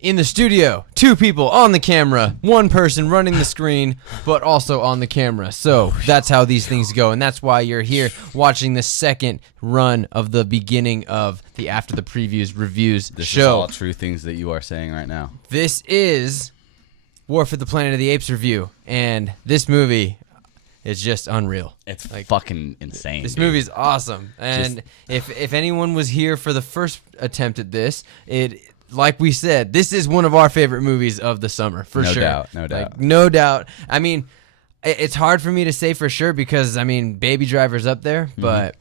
in the studio, 2 people on the camera, 1 person running the screen, but also on the camera. So that's how these things go, and that's why you're here watching the second run of the beginning of the After the Previews Reviews This show. is all true things that you are saying right now. This is War for the Planet of the Apes review, and this movie is just unreal. It's like fucking insane. This dude. movie's awesome, and if anyone was here for the first attempt at this, like we said, this is one of our favorite movies of the summer, for sure. No doubt. No doubt. I mean, it's hard for me to say for sure because, I mean, Baby Driver's up there, but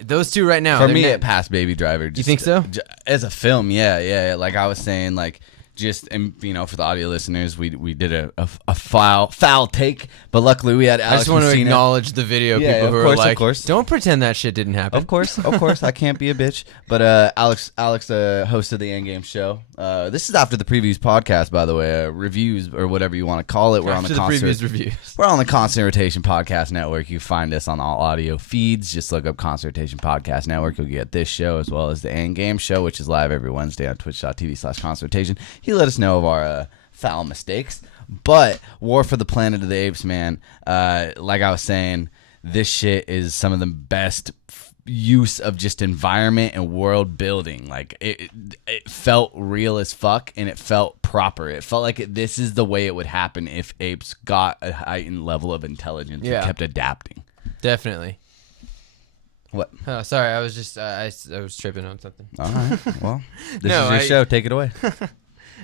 those two right now. For me, it passed Baby Driver. You think so? As a film, yeah. Like I was saying, like, just, and you know, for the audio listeners, we did a foul take, but luckily we had Alex. I just want to Messina. acknowledge the video people who are like, course. don't pretend that shit didn't happen. Of course, I can't be a bitch. But Alex hosted the Endgame show. This is After the Previews podcast, by the way. Reviews or whatever you want to call it. We're After the Previews Reviews. We're on the Constant Rotation Podcast Network. You find us on all audio feeds. Just look up Constant Rotation Podcast Network. You'll get this show as well as the Endgame show, which is live every Wednesday on twitch.tv/Constant. He let us know of our foul mistakes. But War for the Planet of the Apes, man, like I was saying, this shit is some of the best use of just environment and world building. Like it felt real as fuck, and it felt proper. It felt like this is the way it would happen if apes got a heightened level of intelligence and kept adapting. Definitely. What? Oh, sorry, I was just I was tripping on something. All right. Well, this is your show. Take it away.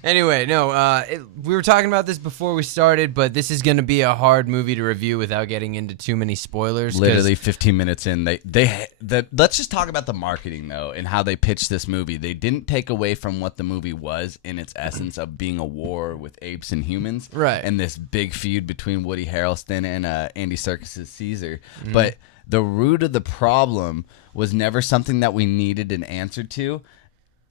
Anyway, no, we were talking about this before we started, but this is going to be a hard movie to review without getting into too many spoilers. Literally 15 minutes in, let's just talk about the marketing, though, and how they pitched this movie. They didn't take away from what the movie was in its essence of being a war with apes and humans. Right. And this big feud between Woody Harrelson and Andy Serkis' Caesar. Mm-hmm. But the root of the problem was never something that we needed an answer to.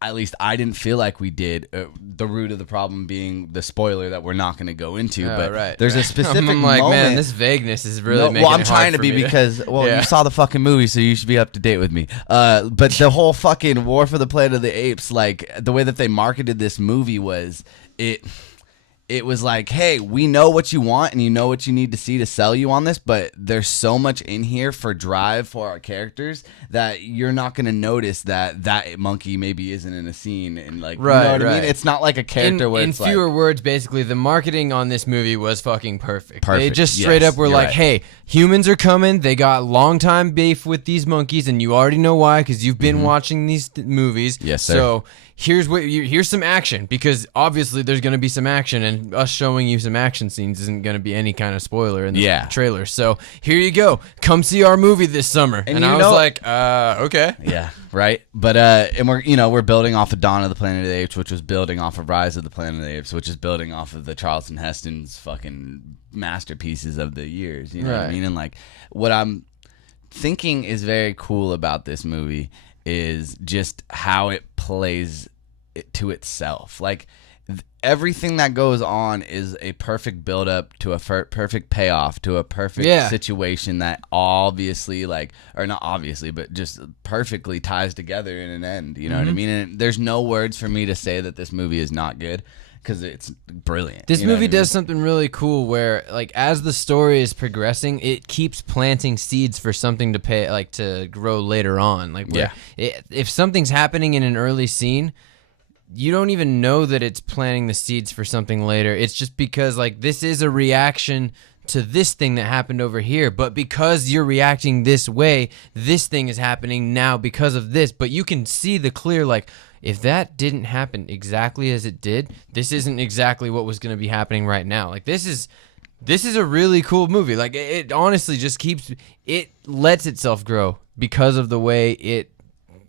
At least I didn't feel like we did. The root of the problem being the spoiler that we're not going to go into. But there's a specific I'm like, moment. Man, this vagueness is really making it Well, I'm hard trying to for be me because, you saw the fucking movie, so you should be up to date with me. But the whole fucking War for the Planet of the Apes, like, the way that they marketed this movie was, it was like, hey, we know what you want and you know what you need to see to sell you on this, but there's so much in here for drive for our characters that you're not going to notice that monkey maybe isn't in a scene. And like, you know what I mean? It's not like a character where it's in fewer words, basically, the marketing on this movie was fucking perfect. They just straight up were like, hey, humans are coming. They got long time beef with these monkeys, and you already know why because you've been watching these movies. Yes, sir. So here's some action, because obviously there's going to be some action, and us showing you some action scenes isn't going to be any kind of spoiler in the trailer. So here you go. Come see our movie this summer. And I was like, okay. Yeah, right. But and we're building off of Dawn of the Planet of the Apes, which was building off of Rise of the Planet of the Apes, which is building off of the Charlton Heston's fucking masterpieces of the years. You know what I mean? And like, what I'm thinking is very cool about this movie is just how it plays it to itself. Like, everything that goes on is a perfect build up to a perfect payoff to a perfect situation that obviously, like, or not obviously, but just perfectly ties together in an end. You know what I mean? And there's no words for me to say that this movie is not good, because it's brilliant. This movie does something really cool where, like, as the story is progressing, it keeps planting seeds for something to grow later on. Like, if something's happening in an early scene, you don't even know that it's planting the seeds for something later. It's just because, like, this is a reaction to this thing that happened over here, but because you're reacting this way, this thing is happening now because of this. But you can see the clear, like, if that didn't happen exactly as it did, this isn't exactly what was going to be happening right now. Like, this is a really cool movie. Like, it honestly just lets itself grow because of the way it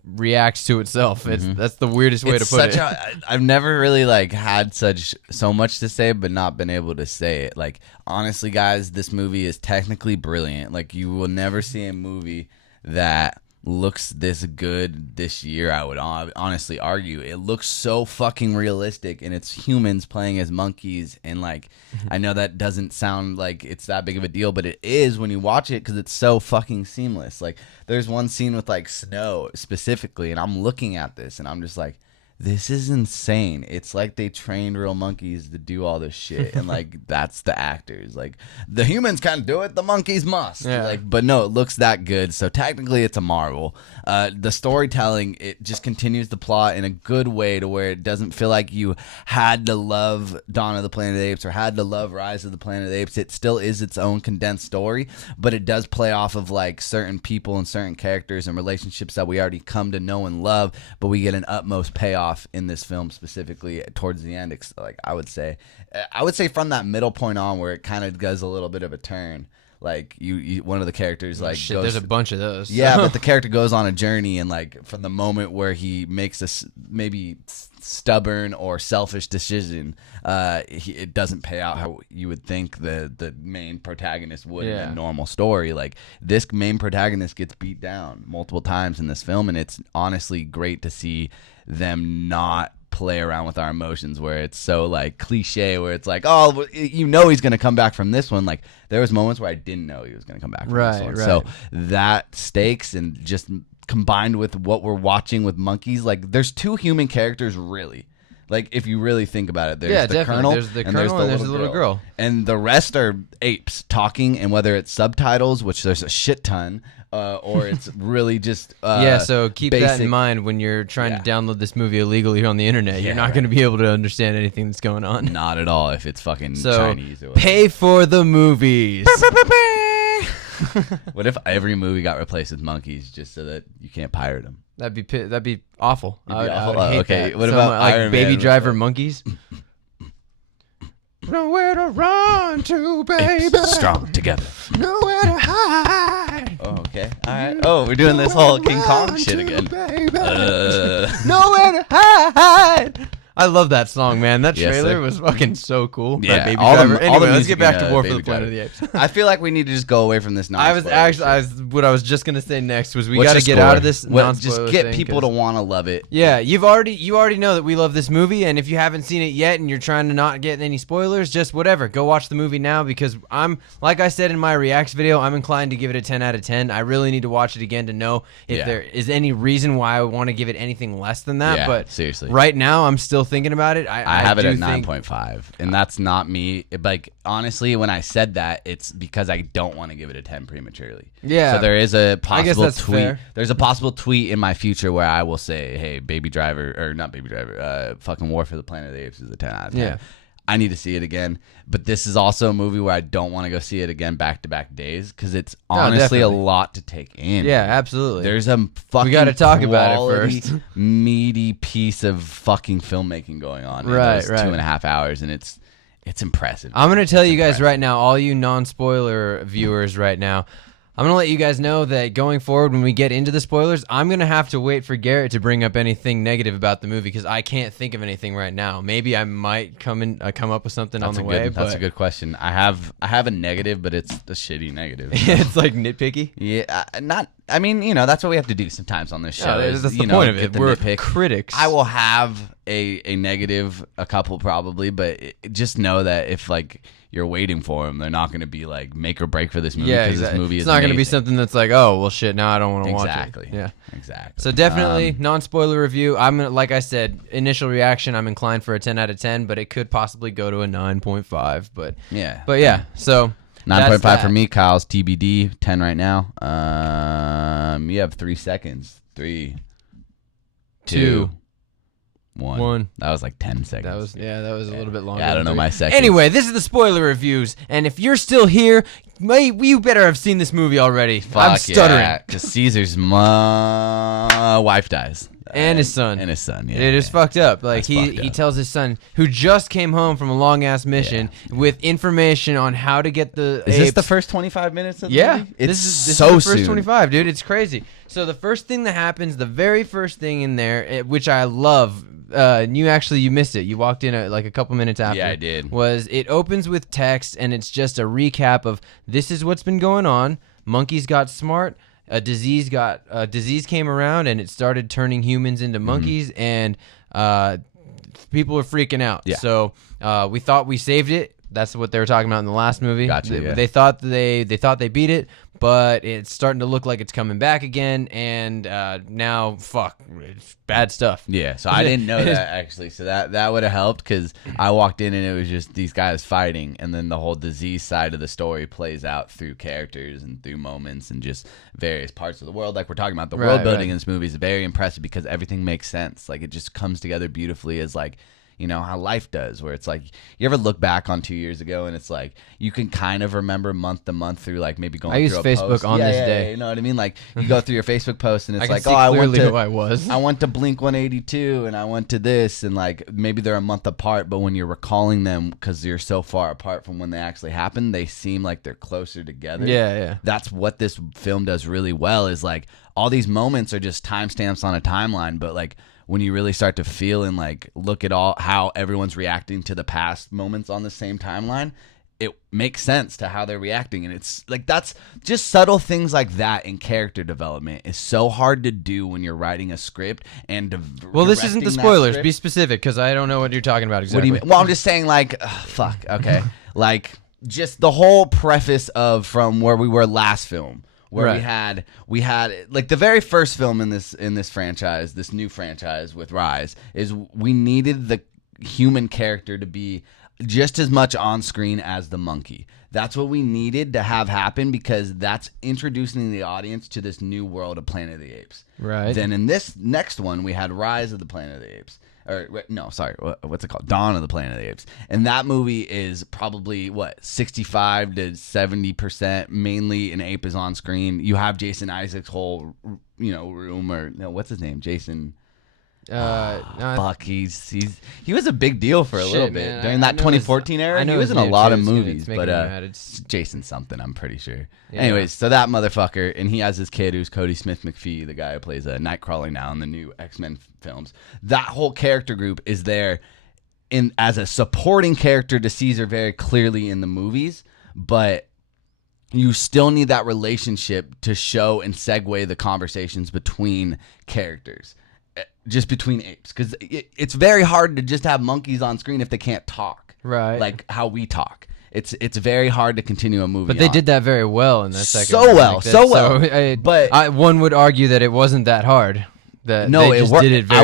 reacts to itself. That's the weirdest way to put it. I've never really like had so much to say but not been able to say it. Like, honestly, guys, this movie is technically brilliant. Like, you will never see a movie that looks this good this year. I would honestly argue it looks so fucking realistic, and it's humans playing as monkeys. And like, I know that doesn't sound like it's that big of a deal, but it is when you watch it, because it's so fucking seamless. Like, there's one scene with like snow specifically, and I'm looking at this and I'm just like, this is insane. It's like they trained real monkeys to do all this shit, and like that's the actors. Like the humans can't do it, the monkeys must. Yeah. Like, but no, it looks that good. So technically, it's a Marvel. The storytelling, it just continues the plot in a good way to where it doesn't feel like you had to love Dawn of the Planet of the Apes or had to love Rise of the Planet of the Apes. It still is its own condensed story, but it does play off of like certain people and certain characters and relationships that we already come to know and love, but we get an utmost payoff in this film, specifically towards the end. Like I would say from that middle point on where it kind of does a little bit of a turn. Like you one of the characters like goes, there's a bunch of those. Yeah, but the character goes on a journey, and like from the moment where he makes a maybe stubborn or selfish decision, it doesn't pay out how you would think the main protagonist would in a normal story. Like this main protagonist gets beat down multiple times in this film, and it's honestly great to see them not play around with our emotions where it's so like cliche, where it's like, oh, you know he's gonna come back from this one. Like there was moments where I didn't know he was gonna come back from this one. So that stakes, and just combined with what we're watching with monkeys, like there's two human characters really. Like if you really think about it, there's the definitely. Colonel, there's the Colonel and there's the little girl. And the rest are apes talking, and whether it's subtitles, which there's a shit ton, or it's really just so keep basic. that in mind when you're trying to download this movie illegally on the internet. You're not going to be able to understand anything that's going on. Not at all if it's fucking so Chinese or whatever. Pay for the movies. What if every movie got replaced with monkeys just so that you can't pirate them? That'd be awful. I would hate okay, that. what about like Iron Baby Man? Driver monkeys? Nowhere to run to, baby. Apes strong together. Nowhere to hide. Oh, okay. All right. Oh, we're doing this whole King Kong shit again. Nowhere to hide. I love that song, man. That trailer was fucking so cool. Yeah, Baby all Driver. the Anyway, let's music get back in, to War for Baby the Planet Driver. of the Apes. I feel like we need to just go away from this what I was just gonna say next was we got to get story? out of this non-spoiler Just get thing, people to want to love it. Yeah, you already know that we love this movie, and if you haven't seen it yet and you're trying to not get any spoilers, just whatever, go watch the movie now, because I'm, like I said in my reacts video, I'm inclined to give it a 10 out of 10. I really need to watch it again to know if there is any reason why I want to give it anything less than that. Yeah, but seriously, right now I'm still thinking about it. I have it at 9.5, and that's not me. Like honestly, when I said that, it's because I don't want to give it a 10 prematurely. Yeah. So there is a I guess possible that's tweet. fair. There's a possible tweet in my future where I will say, "Hey, Baby Driver, or not Baby Driver, fucking War for the Planet of the Apes is a 10 out of 10." Yeah. I need to see it again, but this is also a movie where I don't want to go see it again back-to-back days because it's honestly a lot to take in. Yeah, absolutely. There's a fucking we got to talk about it first. meaty piece of fucking filmmaking going on in those 2.5 hours, and it's impressive. I'm going to tell you guys right now, all you non-spoiler viewers right now, I'm going to let you guys know that going forward, when we get into the spoilers, I'm going to have to wait for Garrett to bring up anything negative about the movie because I can't think of anything right now. Maybe I might come up with something on the way. That's a good question. I have a negative, but it's a shitty negative. It's like nitpicky? Yeah, I mean, that's what we have to do sometimes on this show. Yeah, that's the point of it. We're critics. I will have a negative, a couple probably, but just know that if like you're waiting for them, they're not going to be like make or break for this movie. Yeah, exactly. This movie it's is not going to be amazing. something that's like, oh well, shit. Now I don't want to watch it. Exactly. Yeah, exactly. So definitely non-spoiler review. I'm gonna, like I said, initial reaction. I'm inclined for a 10 out of 10, but it could possibly go to a 9.5. But yeah. So 9.5 for me. Kyle's TBD. 10 right now. You have 3 seconds. 3, 2, 1. That was like 10 seconds. That was a little bit longer. Yeah, I don't know my seconds. Anyway, this is the spoiler reviews, and if you're still here, you better have seen this movie already. I'm stuttering. Because Caesar's wife dies. And his son. Yeah. It is fucked up. Like That's he tells his son, who just came home from a long ass mission, with information on how to get the Is apes. this the first 25 minutes of the movie? This is the first 25, dude. It's crazy. So the first thing that happens, the very first thing in there, which I love, you missed it. You walked in like a couple minutes after. Yeah, I did. Was it opens with text, and it's just a recap of this is what's been going on. Monkeys got smart. A disease came around, and it started turning humans into monkeys, and people were freaking out. Yeah. So we thought we saved it. That's what they were talking about in the last movie. Gotcha. They thought they beat it, but it's starting to look like it's coming back again, and now, it's bad stuff. Yeah, so I didn't know that, actually. So that would have helped, because I walked in and it was just these guys fighting, and then the whole disease side of the story plays out through characters and through moments and just various parts of the world. Like we're talking about, the world building in this movie is very impressive because everything makes sense. Like, it just comes together beautifully as, like, you know, how life does, where it's like, you ever look back on 2 years ago and it's like, you can kind of remember month to month through, like, maybe going through a Facebook post. on this day. You know what I mean? Like, you go through your Facebook post and it's like, I went to, who I was. I went to Blink 182 and I went to this, and like, maybe they're a month apart, but when you're recalling them because you're so far apart from when they actually happened, they seem like they're closer together. Yeah. That's what this film does really well, is like, all these moments are just timestamps on a timeline, but like, when you really start to feel and like look at all how everyone's reacting to the past moments on the same timeline, it makes sense to how they're reacting. And it's like, that's just subtle things like that in character development is so hard to do when you're writing a script and well, this isn't the spoilers. Be specific, because I don't know what you're talking about exactly. What do you mean? Well, I'm just saying, like, okay. Like, just the whole preface of from where we were last film, where we had like the very first film in this franchise, this new franchise with Rise, is we needed the human character to be just as much on screen as the monkey. That's what we needed to have happen, because that's introducing the audience to this new world of Planet of the Apes. Right. Then in this next one, we had Rise of the Planet of the Apes. Or no, sorry, what's it called? Dawn of the Planet of the Apes. And that movie is probably 65 to 70% mainly an ape is on screen. You have Jason Isaacs' whole, room, or no, what's his name? Jason. Fuck, he was a big deal for a little bit, man, during that 2014 era. He was in a lot of movies, but it's Jason something, I'm pretty sure. Yeah. Anyways, so that motherfucker, and he has his kid who's Cody Smith-McPhee, the guy who plays Nightcrawler now in the new X-Men films. That whole character group is there as a supporting character to Caesar very clearly in the movies, but you still need that relationship to show and segue the conversations between characters. Just between apes, because it's very hard to just have monkeys on screen if they can't talk, right? Like how we talk. It's very hard to continue a movie. But they did that very well in that second. So well. But one would argue that it wasn't that hard. I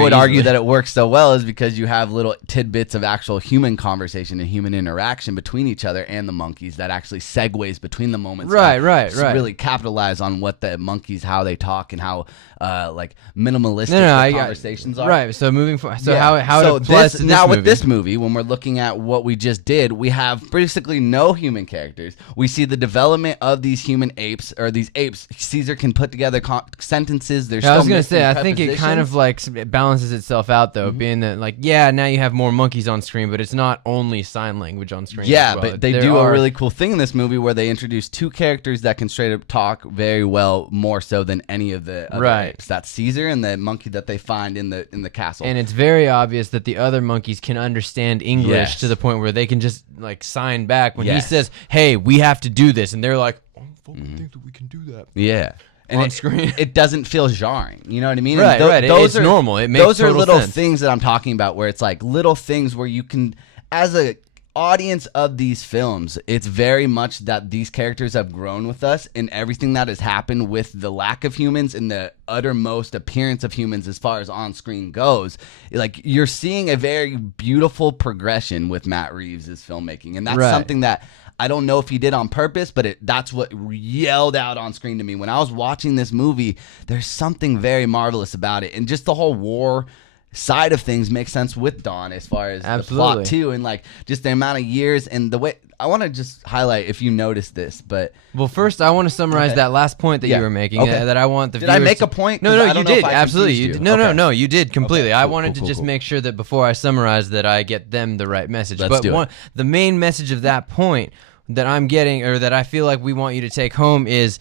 would argue that it works so well is because you have little tidbits of actual human conversation and human interaction between each other and the monkeys that actually segues between the moments. Right. Really capitalize on what the monkeys, how they talk, and how like minimalistic the conversations are. Right. So moving forward, how it applies to this now movie. With this movie, when we're looking at what we just did, we have basically no human characters. We see the development of these human apes, or these apes. Caesar can put together sentences. I was gonna say, I think it kind of like it balances itself out though, being that like, now you have more monkeys on screen, but it's not only sign language on screen. Yeah, but they do a really cool thing in this movie where they introduce two characters that can straight up talk very well, more so than any of the other apes. That's Caesar and the monkey that they find in the castle. And it's very obvious that the other monkeys can understand English to the point where they can just like sign back when he says, "Hey, we have to do this," and they're like, "I don't fucking think that we can do that." Yeah. And on screen, it doesn't feel jarring. You know what I mean? Right. It's normal. It makes those are little sense. Things that I'm talking about, where it's like little things where you can, as a audience of these films, it's very much that these characters have grown with us, and everything that has happened with the lack of humans and the uttermost appearance of humans as far as on screen goes. Like, you're seeing a very beautiful progression with Matt Reeves' filmmaking, and that's something that I don't know if he did on purpose, but that's what yelled out on screen to me. When I was watching this movie, there's something very marvelous about it. And just the whole war side of things makes sense with Dawn as far as the plot too. And like just the amount of years and the way, I want to just highlight if you noticed this, but. Well, first I want to summarize that last point that you were making that I want the viewers. Did I make a point? No, you did. Absolutely. No, you did completely. I wanted to just make sure that before I summarize that I get them the right message. The main message of that point that I'm getting, or that I feel like we want you to take home, is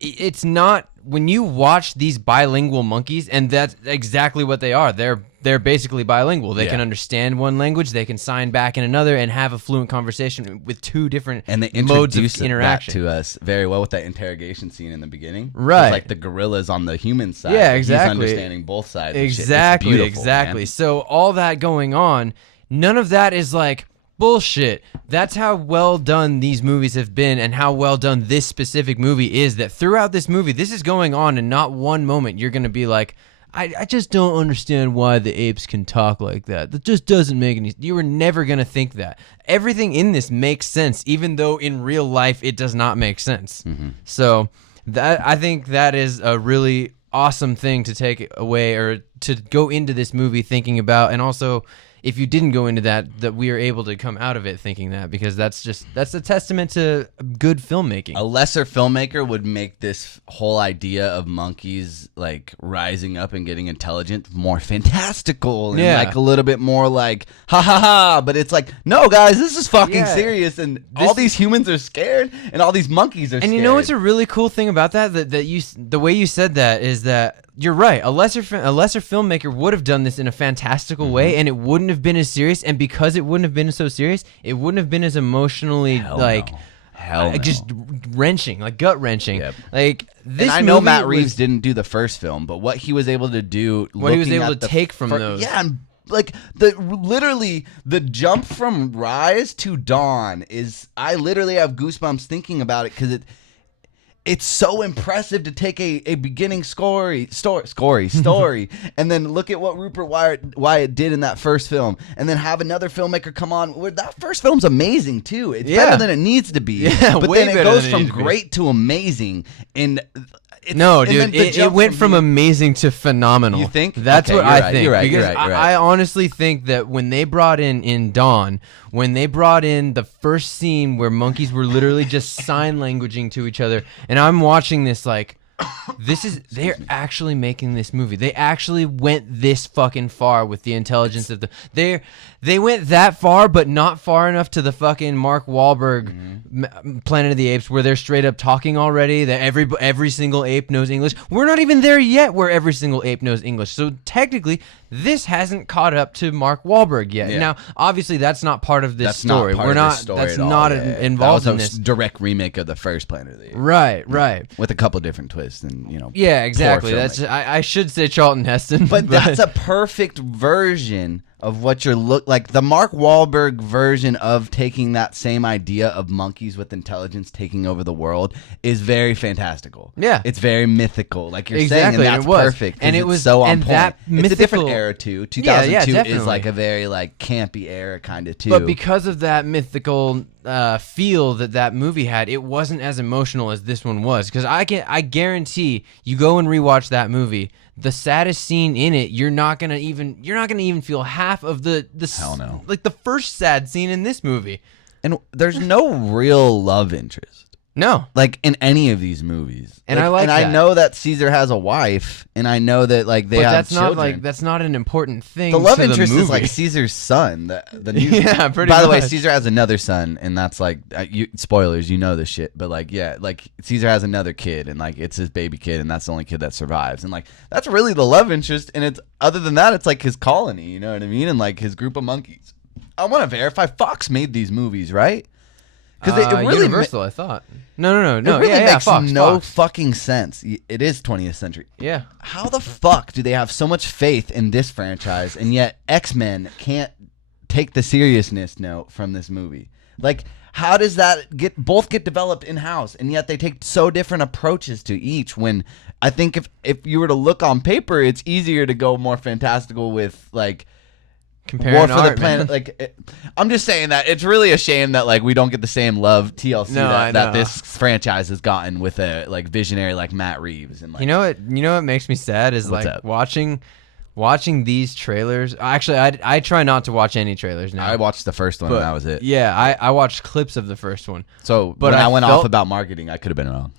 it's not when you watch these bilingual monkeys, and that's exactly what they are. They're basically bilingual. They can understand one language, they can sign back in another, and have a fluent conversation with two different modes of interaction. That to us very well with that interrogation scene in the beginning. Right, like the gorillas on the human side. Yeah, exactly. He's understanding both sides. Exactly, exactly. So all that going on, none of that is like, Bullshit. That's how well done these movies have been, and how well done this specific movie is, that throughout this movie, this is going on, and not one moment you're going to be like, I just don't understand why the apes can talk like that. That just doesn't make any... You were never going to think that. Everything in this makes sense, even though in real life it does not make sense. Mm-hmm. So I think that is a really awesome thing to take away, or to go into this movie thinking about. And also, if you didn't go into that we are able to come out of it thinking that, because that's a testament to good filmmaking. A lesser filmmaker would make this whole idea of monkeys like rising up and getting intelligent more fantastical and like a little bit more like ha ha ha, but it's like, no guys, this is fucking serious, and all these humans are scared and all these monkeys are scared. And you know what's a really cool thing about that you the way you said that is that you're right. A lesser filmmaker would have done this in a fantastical way, and it wouldn't have been as serious. And because it wouldn't have been so serious, it wouldn't have been as emotionally just wrenching, like gut wrenching. Yep. Like this. And I know Matt Reeves didn't do the first film, but what he was able to do, what he was able to take from those, and like literally the jump from Rise to Dawn is. I literally have goosebumps thinking about it, because it's so impressive to take a beginning story, and then look at what Rupert Wyatt did in that first film, and then have another filmmaker come on. Where that first film's amazing too. It's better than it needs to be. Yeah, but then it goes from great to amazing. And no, dude, it went from amazing to phenomenal. You think? That's what I think. You're right. Because you're right. I honestly think that when they brought in Dawn, when they brought in the first scene where monkeys were literally just sign languaging to each other, and I'm watching this like, they're actually making this movie. They actually went this fucking far with the intelligence of they went that far, but not far enough to the fucking Mark Wahlberg Planet of the Apes, where they're straight up talking already, that every single ape knows English. We're not even there yet where every single ape knows English. So technically, this hasn't caught up to Mark Wahlberg yet. Yeah. Now, obviously, that's not part of this story. That's not involved in this. Direct remake of the first Planet of the Apes. Right. With a couple different twists, and Yeah, exactly. That's I should say Charlton Heston, but that's a perfect version of what you're like. The Mark Wahlberg version of taking that same idea of monkeys with intelligence taking over the world is very fantastical. Yeah, it's very mythical, like you're saying, and that's perfect. And it was so on point. That it's a different era too. 2002 is like a very like campy era kind of too. But because of that mythical feel that movie had, it wasn't as emotional as this one was. Because I guarantee you go and rewatch that movie, the saddest scene in it, you're not gonna even feel half of the hell no. Like the first sad scene in this movie. And there's no real love interest. No, like in any of these movies, and I know that Caesar has a wife, and I know that like they have children. That's not an important thing. The love interest is like Caesar's son. The new, yeah, pretty. By much. the way, Caesar has another son, and that's like spoilers. You know this shit, but like like Caesar has another kid, and like it's his baby kid, and that's the only kid that survives, and like that's really the love interest. And it's other than that, it's like his colony. You know what I mean? And like his group of monkeys. I want to verify Fox made these movies, right? Because it really Universal, I thought. No. It really makes Fox. Fucking sense. It is 20th century. Yeah. How the fuck do they have so much faith in this franchise, and yet X-Men can't take the seriousness note from this movie? Like, how does that get developed in house, and yet they take so different approaches to each? When I think if you were to look on paper, it's easier to go more fantastical with like. Comparing War for the Planet, like I'm just saying that it's really a shame that like we don't get the same love TLC that this franchise has gotten with a like visionary like Matt Reeves. And like, you know what makes me sad is like watching these trailers. Actually, I try not to watch any trailers now. I watched the first one, and that was it. Yeah, I watched clips of the first one. So, but when I went off about marketing, I could have been wrong.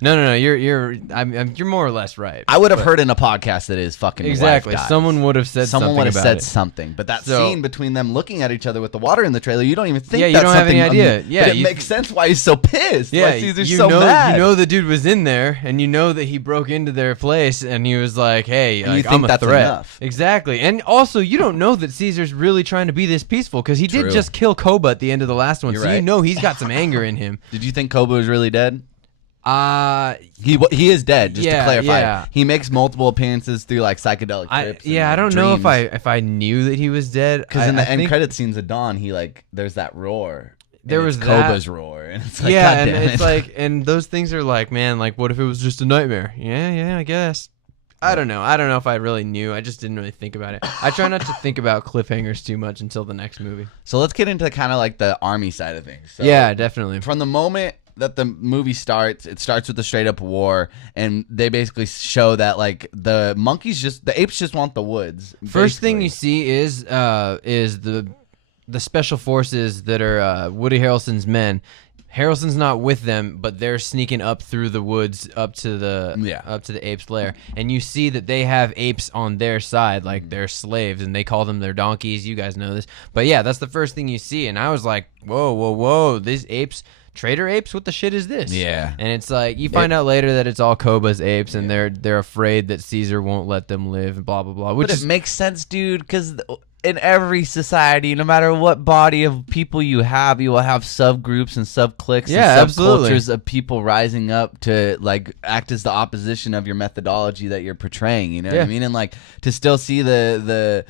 No. You're more or less right. I would have heard in a podcast that is fucking exactly. Someone would have said something. Someone would have said something. But that scene between them looking at each other with the water in the trailer, you don't even think. Yeah, you don't have any idea. Yeah, but it makes sense why he's so pissed. Yeah, why Caesar's so mad. You know the dude was in there, and you know that he broke into their place, and he was like, "Hey, and like, you think I'm a that's threat." Enough. Exactly. And also, you don't know that Caesar's really trying to be this peaceful, because he did just kill Koba at the end of the last one. You're so right. you know he's got some anger in him. Did you think Koba was really dead? He is dead. Just to clarify, yeah. he makes multiple appearances through like psychedelic trips. I don't know if I knew that he was dead. Because in the end credit scenes of Dawn, he like there's that roar. There was Koba's roar, and it's like, yeah, God and damn it's like, and those things are like, man, like, what if it was just a nightmare? Yeah, I guess. I don't know if I really knew. I just didn't really think about it. I try not to think about cliffhangers too much until the next movie. So let's get into kind of like the army side of things. So yeah, definitely. From the moment that the movie starts, it starts with a straight up war, and they basically show that like the apes just want the woods. First thing you see is the special forces that are Woody Harrelson's men. Harrelson's not with them, but they're sneaking up through the woods up to the apes' lair, and you see that they have apes on their side, like they're slaves, and they call them their donkeys. You guys know this, but yeah, that's the first thing you see, and I was like, whoa, these apes. Trader apes? What the shit is this? Yeah. And it's like you find out later that it's all Koba's apes, and they're afraid that Caesar won't let them live, and blah blah blah. But it makes sense, dude, because in every society, no matter what body of people you will have subgroups and subcliques and subcultures of people rising up to like act as the opposition of your methodology that you're portraying. You know what I mean? And like to still see the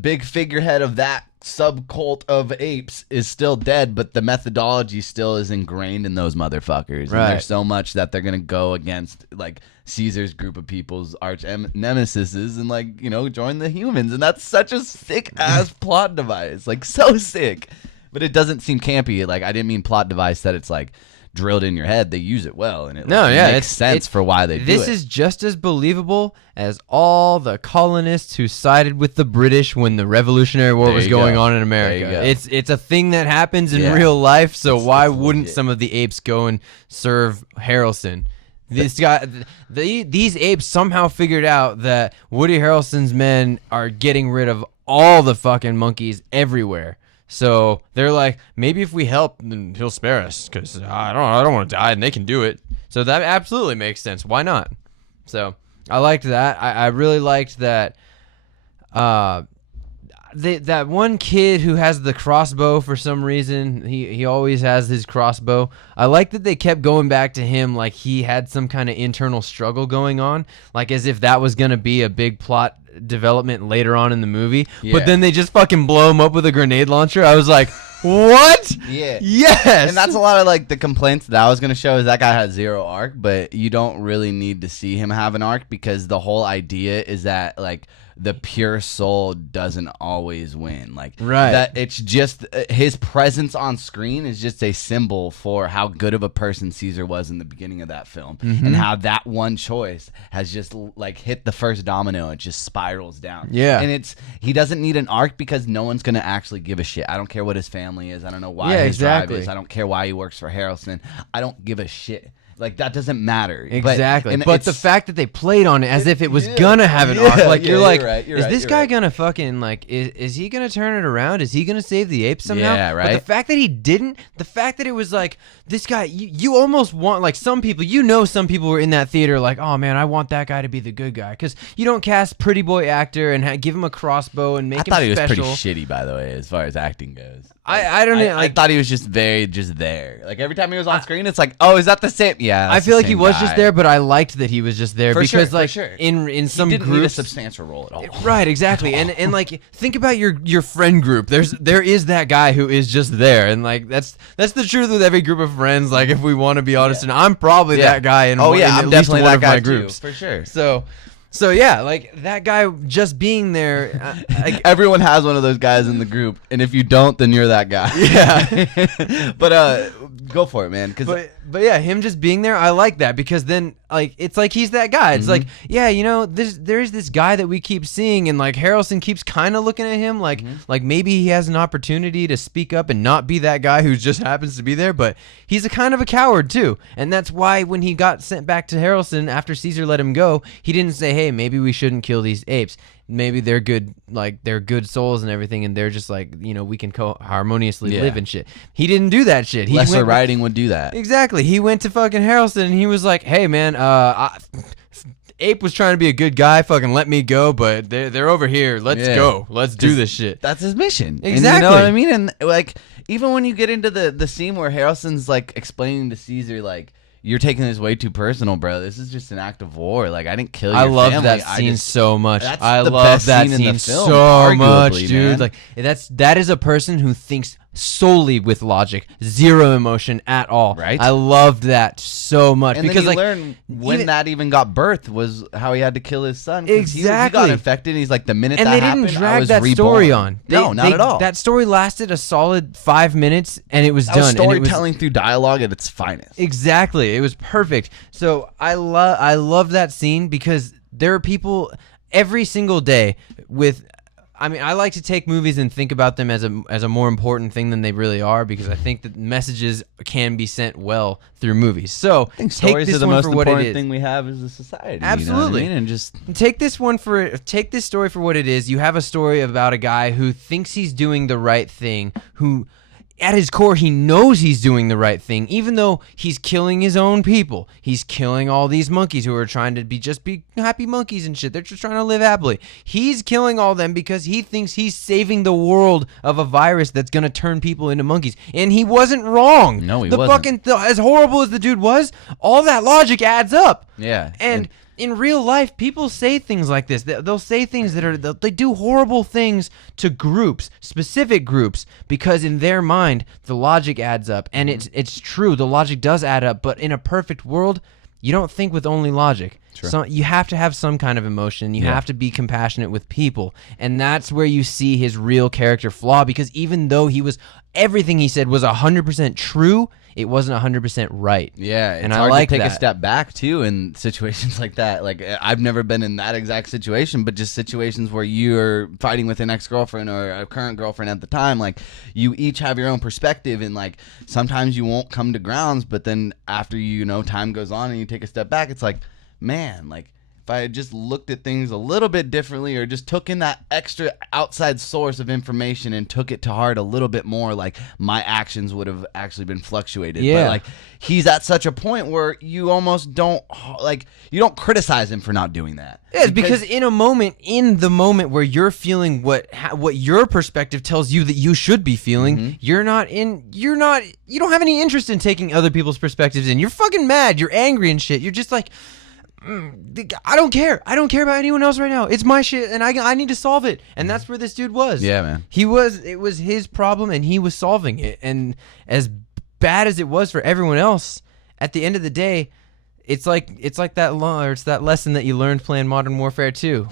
big figurehead of that subcult of apes is still dead, but the methodology still is ingrained in those motherfuckers. Right. And there's so much that they're gonna go against like Caesar's group of people's arch nemesis and like, you know, join the humans. And that's such a sick ass plot device. Like so sick. But it doesn't seem campy. Like I didn't mean plot device that it's like drilled in your head. They use it well, and it makes sense for why they do it. This is just as believable as all the colonists who sided with the British when the Revolutionary War was going on in America. It's a thing that happens in real life, so why wouldn't some of the apes go and serve Harrelson? This guy, these apes somehow figured out that Woody Harrelson's men are getting rid of all the fucking monkeys everywhere. So they're like, maybe if we help, then he'll spare us, because I don't want to die, and they can do it. So that absolutely makes sense. Why not? So I liked that. I really liked that. That one kid who has the crossbow for some reason, he always has his crossbow. I like that they kept going back to him like he had some kind of internal struggle going on, like as if that was going to be a big plot development later on in the movie. But then they just fucking blow him up with a grenade launcher. I was like, what? Yeah. Yes. And that's a lot of like the complaints that I was going to show is that guy had zero arc, but you don't really need to see him have an arc because the whole idea is that like the pure soul doesn't always win. Like that it's just his presence on screen is just a symbol for how good of a person Caesar was in the beginning of that film, and how that one choice has just like hit the first domino and just spirals down. Yeah. And he doesn't need an arc because no one's going to actually give a shit. I don't care what his family is. I don't know why his drive is. I don't care why he works for Harrelson. I don't give a shit. Like, that doesn't matter. Exactly. But the fact that they played on it as if it was gonna have an arc, like, you're like, is this guy gonna fucking, like, is he gonna turn it around? Is he gonna save the apes somehow? Yeah, right. But the fact that he didn't, the fact that it was like, this guy, you almost want, like, some people, some people were in that theater like, oh man, I want that guy to be the good guy. Because you don't cast pretty boy actor and give him a crossbow and make him special. I thought he was pretty shitty, by the way, as far as acting goes. I don't know. I thought he was just there. Like, every time he was on screen, it's like, oh, is that the same? Yeah. I feel like he was just there, but I liked that he was just there because, like, in some groups, need a substantial role at all. Right, exactly. And like, think about your friend group. There is that guy who is just there, and like that's the truth with every group of friends. Like, if we want to be honest, and I'm probably that guy. I'm definitely that guy groups for sure. So yeah, like that guy just being there. Everyone has one of those guys in the group, and if you don't, then you're that guy. Yeah. But go for it, man. But yeah, him just being there, I like that because then like it's like he's that guy. It's like, yeah, you know, there's this guy that we keep seeing, and like Harrelson keeps kind of looking at him like maybe he has an opportunity to speak up and not be that guy who just happens to be there, but he's a kind of a coward too, and that's why when he got sent back to Harrelson after Caesar let him go, he didn't say, hey, maybe we shouldn't kill these apes. Maybe they're good, like they're good souls and everything, and they're just like, you know, we can harmoniously live and shit. He didn't do that shit. Lesser writing would do that. Exactly. He went to fucking Harrelson and he was like, hey man, Ape was trying to be a good guy, fucking let me go, but they're over here. Let's go. Let's do this shit. That's his mission. Exactly. And you know what I mean? And like, even when you get into the scene where Harrelson's like explaining to Caesar, like, you're taking this way too personal, bro. This is just an act of war. Like, I didn't kill your family. I love family. that scene so much. I the love best that scene in scene the film, so much, arguably, dude. man. Like, that is a person who thinks solely with logic, zero emotion at all. Right? I loved that so much And because then you like learn when that even got birthed was how he had to kill his son. Exactly. He got infected. And he's like, the minute and that they happened, didn't I drag was that reborn. story on. No, not at all. That story lasted a solid 5 minutes, and it was That done. was and it was, storytelling through dialogue at its finest. Exactly. It was perfect. So I love that scene because there are people every single day with. I mean, I like to take movies and think about them as a more important thing than they really are because I think that messages can be sent well through movies. So I think take stories this are the one most for what it important is. thing we have as a society. Absolutely. You know what I mean? And just Take this story for what it is. You have a story about a guy who thinks he's doing the right thing, who at his core he knows he's doing the right thing, even though he's killing his own people. He's killing all these monkeys who are trying to be happy monkeys and shit. They're just trying to live happily. He's killing all them because he thinks he's saving the world of a virus that's gonna turn people into monkeys. And he wasn't wrong. No, he wasn't. As horrible as the dude was, all that logic adds up. yeah. And in real life, people say things like this. They'll say things they do horrible things to groups, specific groups, because in their mind, the logic adds up. And it's true, the logic does add up, but in a perfect world, you don't think with only logic. Sure. So you have to have some kind of emotion. You have to be compassionate with people. And that's where you see his real character flaw, because even though everything he said was 100% true, it wasn't 100% right. Yeah, it's and hard I like to take that. a step back too in situations like that. Like, I've never been in that exact situation, but just situations where you're fighting with an ex-girlfriend or a current girlfriend at the time. Like, you each have your own perspective, and like sometimes you won't come to grounds, but then after time goes on and you take a step back, it's like, man, like, if I had just looked at things a little bit differently or just took in that extra outside source of information and took it to heart a little bit more, like, my actions would have actually been fluctuated. Yeah. But, like, he's at such a point where you almost don't, like, you don't criticize him for not doing that. Yeah, because in the moment where you're feeling what your perspective tells you that you should be feeling, you don't have any interest in taking other people's perspectives in. You're fucking mad. You're angry and shit. You're just like, I don't care. I don't care about anyone else right now. It's my shit, and I need to solve it. And that's where this dude was. Yeah, man. It was his problem, and he was solving it. And as bad as it was for everyone else, at the end of the day, it's like that lesson that you learned playing Modern Warfare 2.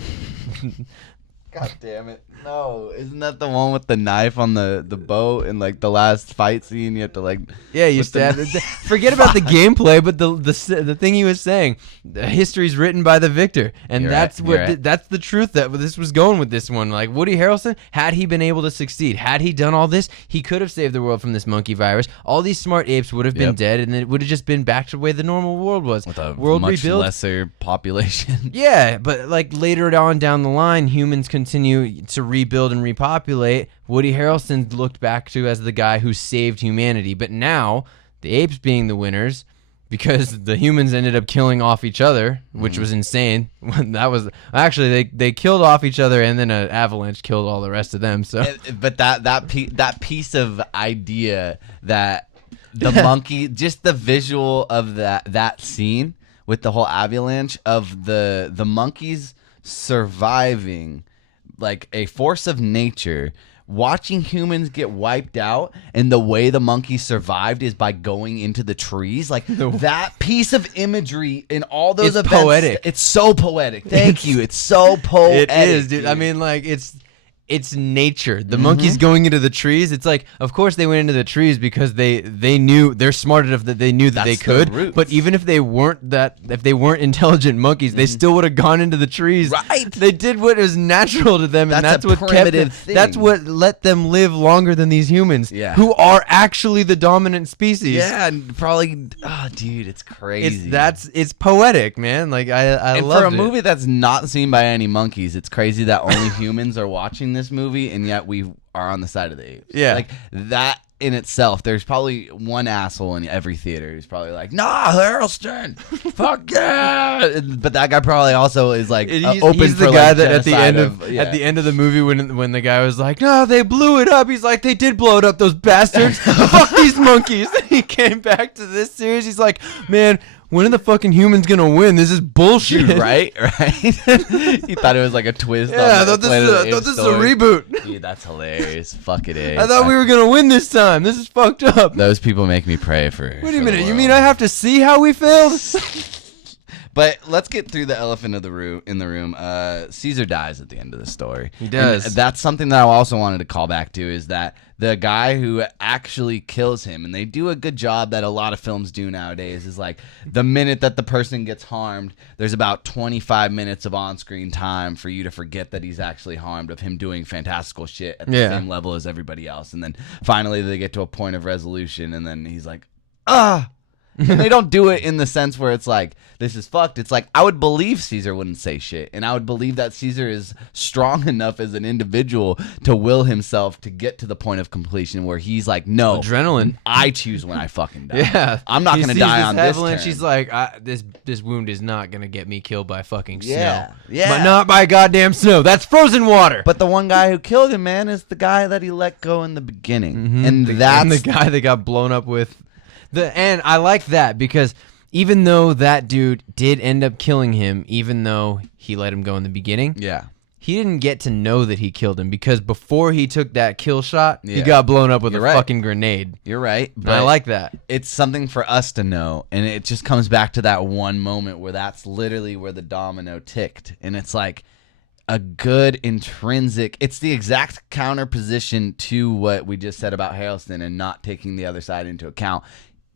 God damn it. No, isn't that the one with the knife on the boat and like the last fight scene? You have to like you stab. Forget about the gameplay, but the thing he was saying, the history's written by the victor, and that's the truth that this was going with this one. Like Woody Harrelson, had he been able to succeed, had he done all this, he could have saved the world from this monkey virus. All these smart apes would have been dead, and it would have just been back to the way the normal world was. With a world much rebuilt. lesser population. Yeah, but like later on down the line, humans continue to rebuild and repopulate. Woody Harrelson looked back to as the guy who saved humanity, but now the apes being the winners because the humans ended up killing off each other, which was insane. That was actually they killed off each other, and then an avalanche killed all the rest of them. So, but that piece of idea that the monkey, just the visual of that scene with the whole avalanche of the monkeys surviving like a force of nature, watching humans get wiped out, and the way the monkeys survived is by going into the trees. Like that piece of imagery in all those events, poetic. It's so poetic. Thank you. It's so poetic. It is, dude. I mean, like it's nature. The monkeys going into the trees. It's like, of course they went into the trees because they knew they're smart enough that they knew that they could. But even if they weren't intelligent monkeys, they still would have gone into the trees. Right. They did what was natural to them, and that's what kept them. That's what let them live longer than these humans, who are actually the dominant species. Yeah, and probably. Oh, dude, it's crazy. It's poetic, man. Like I love it. For a movie that's not seen by any monkeys, it's crazy that only humans are watching this movie, and yet we are on the side of the apes. Yeah. Like that in itself, there's probably one asshole in every theater who's probably like, nah, Harrelson, fuck yeah. But that guy probably also is like open he's for the guy like that at the end yeah. at the end of the movie when the guy was like, no, they blew it up. He's like, they did blow it up, those bastards. Fuck these monkeys. And he came back to this series. He's like, man, when are the fucking humans gonna win? This is bullshit. Dude, right? He thought it was like a twist. Yeah, on I thought this is a reboot. Dude, that's hilarious. Fuck it is. I thought we were gonna win this time. This is fucked up. Those people make me pray for. Wait a minute. You mean I have to see how we failed? But let's get through the elephant of the room. In the room, Caesar dies at the end of the story. He does. And that's something that I also wanted to call back to is that the guy who actually kills him, and they do a good job that a lot of films do nowadays, is like the minute that the person gets harmed, there's about 25 minutes of on-screen time for you to forget that he's actually harmed, of him doing fantastical shit at the same level as everybody else, and then finally they get to a point of resolution, and then he's like, ah. And they don't do it in the sense where it's like, this is fucked. It's like, I would believe Caesar wouldn't say shit. And I would believe that Caesar is strong enough as an individual to will himself to get to the point of completion where he's like, no. Adrenaline. I choose when I fucking die. Yeah. I'm not going to die on this turn. She's like, this wound is not going to get me killed by fucking snow. Yeah. But not by goddamn snow. That's frozen water. But the one guy who killed him, man, is the guy that he let go in the beginning. Mm-hmm. And that's the guy that got blown up with. And I like that because even though that dude did end up killing him, even though he let him go in the beginning, he didn't get to know that he killed him because before he took that kill shot, he got blown up with fucking grenade. You're right. But I like that. It's something for us to know, and it just comes back to that one moment where that's literally where the domino ticked, and it's like a good intrinsic, it's the exact counter position to what we just said about Harrelson and not taking the other side into account.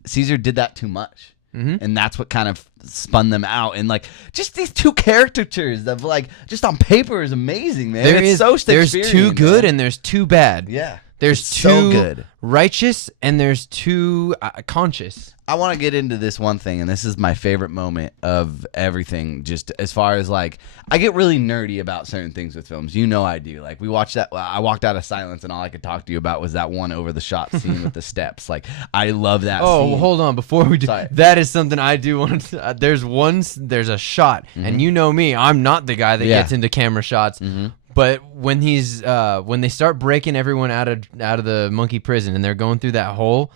Caesar did that too much. Mm-hmm. And that's what kind of spun them out. And like just these two caricatures of like just on paper is amazing, man. There's two good and there's two bad. Yeah. There's two so good. Righteous and there's two conscious. I want to get into this one thing, and this is my favorite moment of everything, just as far as like, I get really nerdy about certain things with films. You know I do. Like, we watched that, I walked out of silence, and all I could talk to you about was that one over-the-shot scene with the steps. Like, I love that scene. Oh, hold on. Before we do, that is something I do want to, there's a shot, and you know me, I'm not the guy that gets into camera shots. Mm-hmm. But when when they start breaking everyone out of the monkey prison, and they're going through that hole,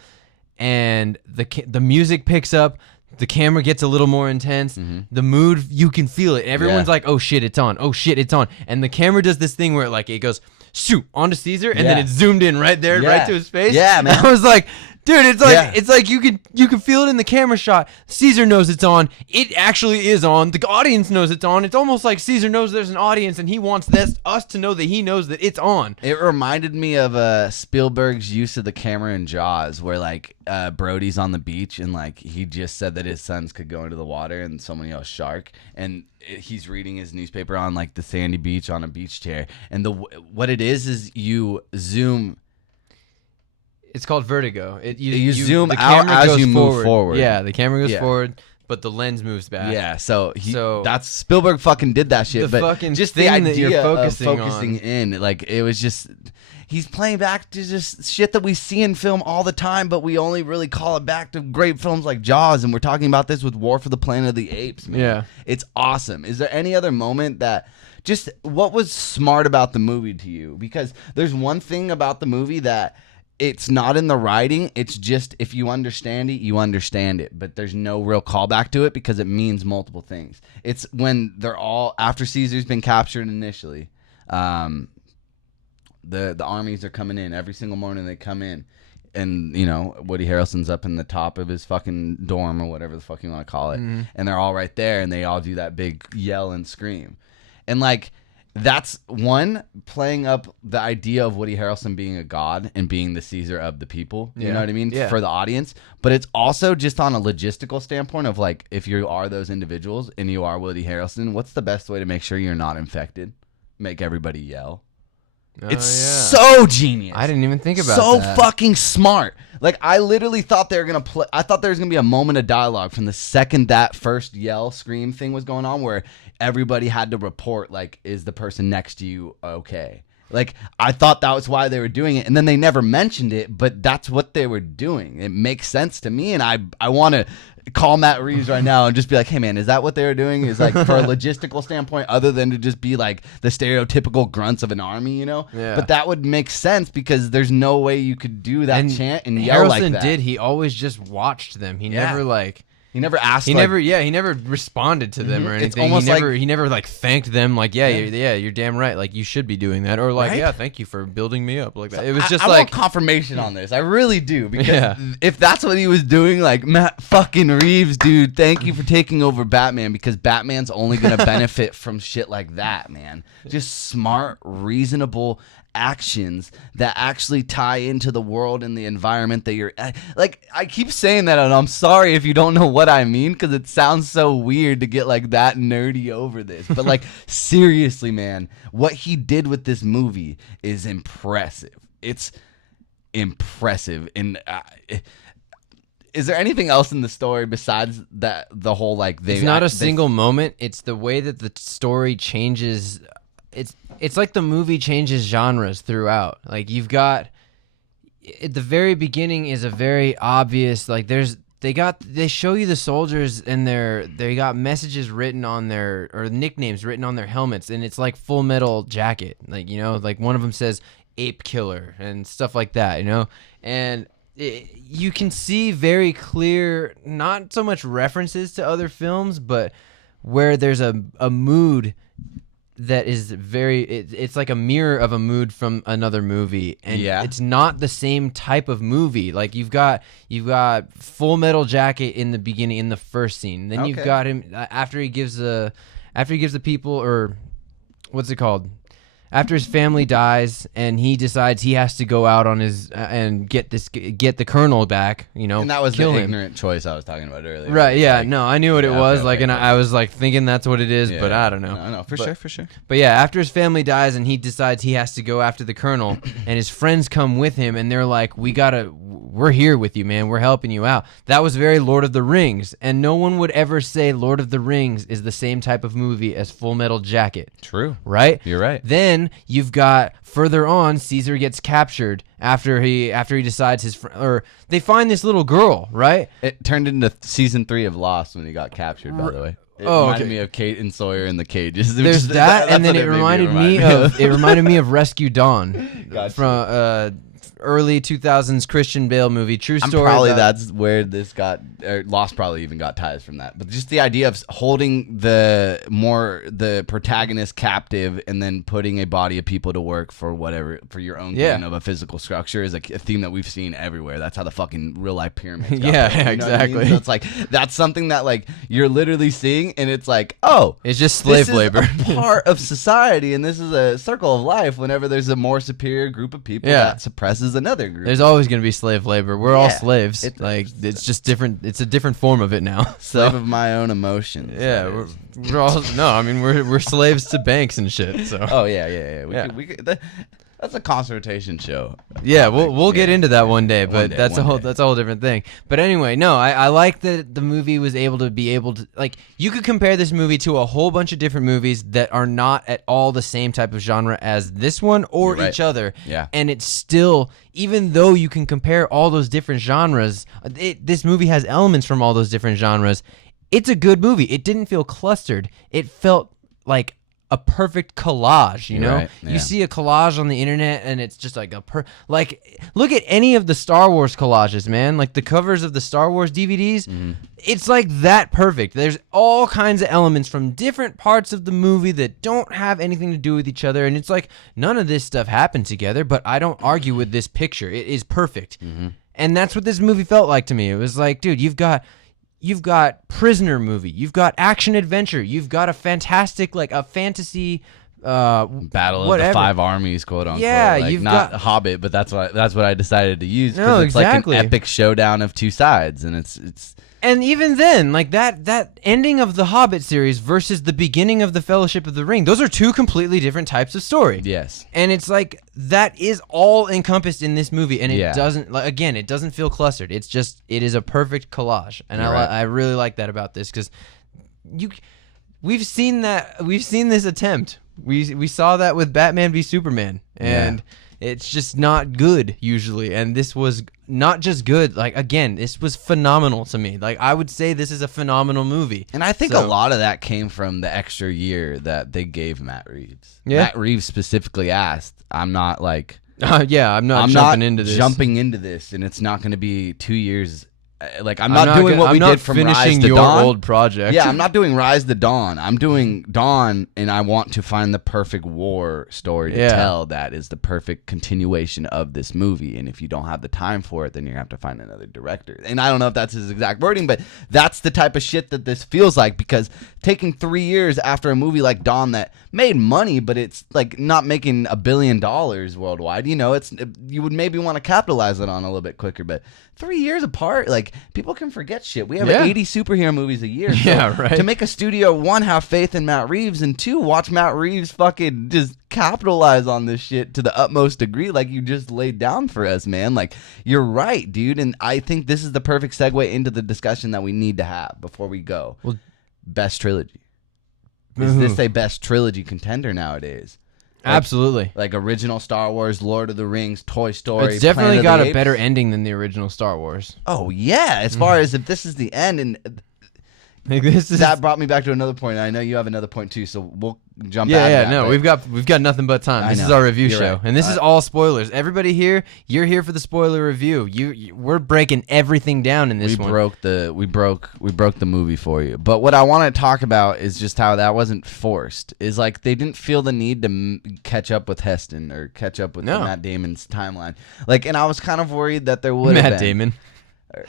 and the music picks up, the camera gets a little more intense, the mood, you can feel it. Everyone's like, oh shit, it's on. Oh shit, it's on. And the camera does this thing where it goes, shoot, onto Caesar, and then it zoomed in right there, right to his face. Yeah, man. And I was like, dude, it's like you can feel it in the camera shot. Caesar knows it's on. It actually is on. The audience knows it's on. It's almost like Caesar knows there's an audience and he wants us to know that he knows that it's on. It reminded me of Spielberg's use of the camera in Jaws, where like Brody's on the beach and like he just said that his sons could go into the water and someone yells shark, and he's reading his newspaper on like the sandy beach on a beach chair, and what it is you zoom. It's called vertigo. You zoom out as you move forward. Yeah, the camera goes forward, but the lens moves back. Yeah, so that's Spielberg fucking did that shit. But fucking just the idea that you're focusing on. In, like, it was just, he's playing back to just shit that we see in film all the time, but we only really call it back to great films like Jaws, and we're talking about this with War for the Planet of the Apes, man. Yeah. It's awesome. Is there any other moment that, just what was smart about the movie to you? Because there's one thing about the movie that, it's not in the writing. It's just if you understand it, you understand it. But there's no real callback to it because it means multiple things. It's when they're all, after Caesar's been captured initially, the armies are coming in. Every single morning they come in. And, you know, Woody Harrelson's up in the top of his fucking dorm or whatever the fuck you want to call it. Mm-hmm. And they're all right there and they all do that big yell and scream. And like, that's one, playing up the idea of Woody Harrelson being a god and being the Caesar of the people. You know what I mean? Yeah. For the audience. But it's also just on a logistical standpoint of like, if you are those individuals and you are Woody Harrelson, what's the best way to make sure you're not infected? Make everybody yell. It's so genius. I didn't even think about that. So fucking smart. Like, I literally thought they were going to play. I thought there was going to be a moment of dialogue from the second that first yell scream thing was going on where everybody had to report, like, is the person next to you okay? Like, I thought that was why they were doing it, and then they never mentioned it, but that's what they were doing. It makes sense to me, and I want to call Matt Reeves right now and just be like, hey, man, is that what they were doing? Is like, for a logistical standpoint, other than to just be like the stereotypical grunts of an army, you know? Yeah. But that would make sense because there's no way you could do that chant and yell like that. Harrelson did. He always just watched them. He never like... He never asked. He never responded to them or anything. It's almost he never like thanked them. Like, you're damn right. Like, you should be doing that. Or like, yeah, thank you for building me up like that. It was just I like want confirmation on this. I really do, because if that's what he was doing, like, Matt fucking Reeves, dude, thank you for taking over Batman, because Batman's only gonna benefit from shit like that, man. Just smart, reasonable actions that actually tie into the world and the environment that you're like. I keep saying that, and I'm sorry if you don't know what I mean, because it sounds so weird to get like that nerdy over this, but like, seriously, man, what he did with this movie is impressive. It's impressive. And is there anything else in the story besides that? The whole like, it's not a single moment. It's the way that the story changes. It's like the movie changes genres throughout. Like, you've got at the very beginning is a very obvious, like, they show you the soldiers and they got messages written on their, or nicknames written on their helmets, and it's like Full Metal Jacket, like, you know, like one of them says Ape Killer and stuff like that, you know, and you can see very clear, not so much references to other films, but where there's a mood that is it's like a mirror of a mood from another movie, and it's not the same type of movie. Like, you've got Full Metal Jacket in the beginning, in the first scene, then you've got him after he gives the people, or what's it called, after his family dies and he decides he has to go out on his and get the colonel back, you know, and that was the ignorant choice I was talking about earlier. Right? Yeah. No, I knew what it was. Like, and I was like thinking that's what it is, but I don't know. No, for sure. But yeah, after his family dies and he decides he has to go after the colonel, and his friends come with him, and they're like, we're here with you, man. We're helping you out. That was very Lord of the Rings, and no one would ever say Lord of the Rings is the same type of movie as Full Metal Jacket. True. Right? You're right. Then you've got further on, Caesar gets captured after he decides or they find this little girl, right? It turned into season 3 of Lost when he got captured, by the way. It reminded me of Kate and Sawyer in the cages. There's that, and then it reminded me of Rescue Dawn from early 2000s Christian Bale movie. True story. Probably that's where this got, Lost probably even got ties from that. But just the idea of holding the protagonist captive and then putting a body of people to work for your own gain of a physical structure is a theme that we've seen everywhere. That's how the fucking real life pyramids got built, exactly. I mean? So it's like, that's something that like you're literally seeing, and it's like, oh, it's just slave labor. This is a part of society, and this is a circle of life. Whenever there's a more superior group of people that suppresses another group, there's always going to be slave labor. We're all slaves. It's just different. It's a different form of it now. So. Slave of my own emotions. Yeah, we're all we're slaves to banks and shit. So. Oh yeah. We could, that's a consultation show. Yeah, we'll get into that one day, but that's a whole different thing. But anyway, no, I like that the movie was able to like, you could compare this movie to a whole bunch of different movies that are not at all the same type of genre as this one or each other. Yeah. And it's still, even though you can compare all those different genres, this movie has elements from all those different genres. It's a good movie. It didn't feel clustered. It felt like a perfect collage, you know? Right, yeah. You see a collage on the internet and it's just like look at any of the Star Wars collages, man. Like the covers of the Star Wars DVDs, it's like that perfect. There's all kinds of elements from different parts of the movie that don't have anything to do with each other, and it's like none of this stuff happened together, but I don't argue with this picture. It is perfect. And that's what this movie felt like to me. It was like, dude, you've got prisoner movie, you've got action adventure, you've got a fantastic, like a fantasy battle of the 5 armies, quote unquote. Yeah, like, you've not got Hobbit, but that's what I decided to use. No, it's exactly. like an epic showdown of 2 sides, and it's. And even then, like that ending of the Hobbit series versus the beginning of the Fellowship of the Ring, those are 2 completely different types of story. Yes. And it's like that is all encompassed in this movie, and it doesn't, like, again, it doesn't feel clustered. It's just, it is a perfect collage, and I really like that about this, because we've seen this attempt We saw that with Batman v Superman, and it's just not good usually. And this was not just good. Like, again, this was phenomenal to me. Like, I would say this is a phenomenal movie. And I think a lot of that came from the extra year that they gave Matt Reeves. Yeah. Matt Reeves specifically asked, I'm not like... I'm not jumping into this, and it's not going to be 2 years... Like, I'm not doing what we did from Rise to Dawn. Your old project. Yeah, I'm not doing Rise to Dawn. I'm doing Dawn, and I want to find the perfect war story to tell that is the perfect continuation of this movie. And if you don't have the time for it, then you're going to have to find another director. And I don't know if that's his exact wording, but that's the type of shit that this feels like, because taking 3 years after a movie like Dawn that made money, but it's like not making $1 billion worldwide, you know, you would maybe want to capitalize it on a little bit quicker, but 3 years apart, like, people can forget shit. We have 80 superhero movies a year. So right. To make a studio, one, have faith in Matt Reeves, and two, watch Matt Reeves fucking just capitalize on this shit to the utmost degree, like you just laid down for us, man. Like, you're right, dude. And I think this is the perfect segue into the discussion that we need to have before we go. Well, best trilogy. Is this a best trilogy contender nowadays? Like, absolutely. Like original Star Wars, Lord of the Rings, Toy Story. It's definitely got a better ending than the original Star Wars. Oh, yeah. As far as if this is the end, and like that brought me back to another point. I know you have another point too, so we'll jump back. Yeah, no, we've got nothing but time. This is our review show, right. And this is all spoilers. Everybody here, you're here for the spoiler review. We're breaking everything down in this one. We broke the movie for you. But what I want to talk about is just how that wasn't forced. Is like they didn't feel the need to catch up with Heston or catch up with Matt Damon's timeline. Like, and I was kind of worried that there would have been. Matt Damon.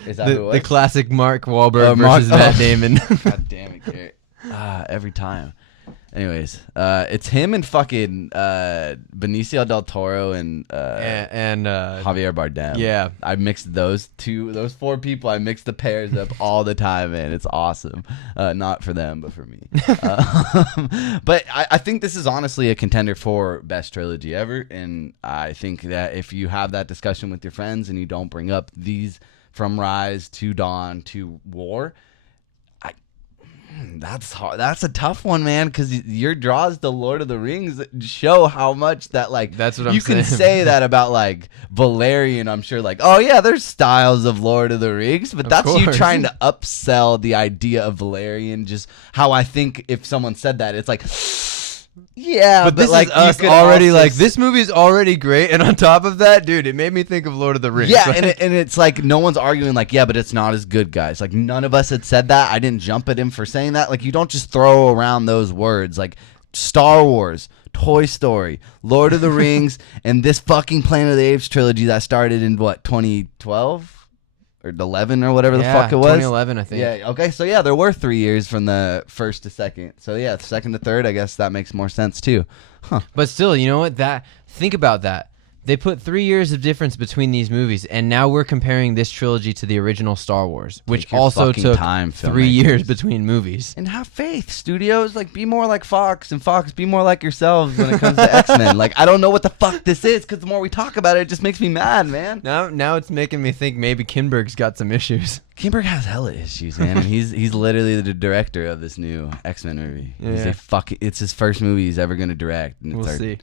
Is that who it was? The classic Mark Wahlberg versus Matt Damon. God damn it, Garrett. Every time. Anyways, it's him and fucking Benicio del Toro and Javier Bardem. Yeah. I mixed those four people. I mixed the pairs up all the time, man. It's awesome. Not for them, but for me. But I think this is honestly a contender for best trilogy ever. And I think that if you have that discussion with your friends and you don't bring up these from Rise to Dawn to War, that's hard. That's a tough one, man, because your draws to Lord of the Rings show how much that, like, that's what I'm you saying. Can say that about, like, Valerian, I'm sure, like, oh yeah, there's styles of Lord of the Rings, but that's you trying to upsell the idea of Valerian. Just how I think if someone said that, it's like, yeah, but this like is us already like this movie is already great, and on top of that, dude, it made me think of Lord of the Rings. Yeah, like, and it's like no one's arguing like, yeah, but it's not as good, guys. Like none of us had said that. I didn't jump at him for saying that. Like you don't just throw around those words like Star Wars, Toy Story, Lord of the Rings, and this fucking Planet of the Apes trilogy that started in what 2012. Or 11 or whatever the fuck it was. 2011, I think. Yeah, okay. So, yeah, there were 3 years from the first to second. So, yeah, second to third, I guess that makes more sense, too. Huh. But still, you know what? Think about that. They put 3 years of difference between these movies, and now we're comparing this trilogy to the original Star Wars, which also took 3 years between movies. And have faith, studios. Like, be more like Fox, and Fox, be more like yourselves when it comes to X-Men. Like, I don't know what the fuck this is, because the more we talk about it, it just makes me mad, man. Now it's making me think maybe Kinberg's got some issues. Kinberg has hella issues, man, and he's literally the director of this new X-Men movie. Yeah. It's his first movie he's ever going to direct. And we'll see.